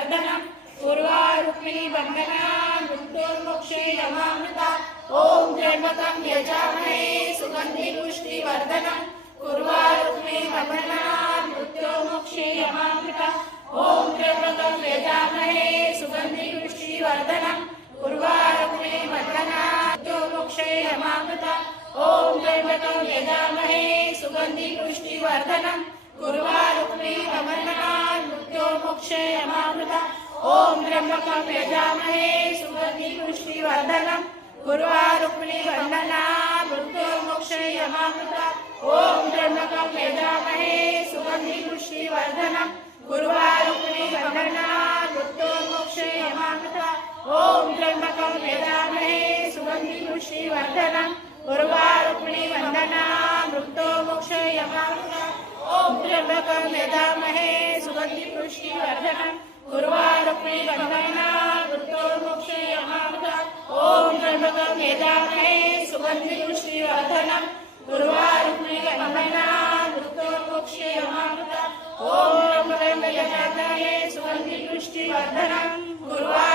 वर्धनम पूर्वा रुक्मिणी वंदना मृत्युर्मोक्षे यमामृता ओम त्र्यंबकं यजामहे सुगंधि पुष्टिवर्धनम पूर्वा रुक्मिणी वंदना मृत्युर्मोक्षे यमामृता ओम त्र्यंबकं यजामहे सुगंधि पुष्टिवर्धनम पूर्वा रुक्मिणी वंदना मृत्युर्मोक्षे यमामृता ओम त्र्यंबकं यजामहे सुगंधि पुष्टिवर्धनम पूर्वा रुक्मिणी वंदना मृत्युर्मोक्षे यमामृता ओम त्र्यंबकं यजामहे सुगंधि पुष्टिवर्धनम पूर्वा रुक्मिणी वंदना मृत्युर्मोक्षे यमामृता ओम त्र्यंबकं यजामहे सुगंधि पुष्टिवर्धनम पूर्वा रुक्मिणी वंदना मृत्युर्मोक्षे यमामृता ओम त्र्यंबकं यजामहे सुगंधि पुष्टिवर्धनम पूर्वा रुक्मिणी वंदना मृत्युर्मोक्षे यमामृता ओम त्र्यंबकं यजामहे सुगंधि पुष्टिवर्धनम पूर्वा रुक्मिणी वंदना मृत्युर्मोक्षे यमामृता ओम त्र्यंबकं यजामहे सुगंधि पुष्टिवर्धनम पूर्वा रुक्मिणी वंदना मृत्युर्मोक्षे यमामृता ओम त्र्यंबकं यजामहे सुगंधि पुष्टिवर्धनम पूर्वा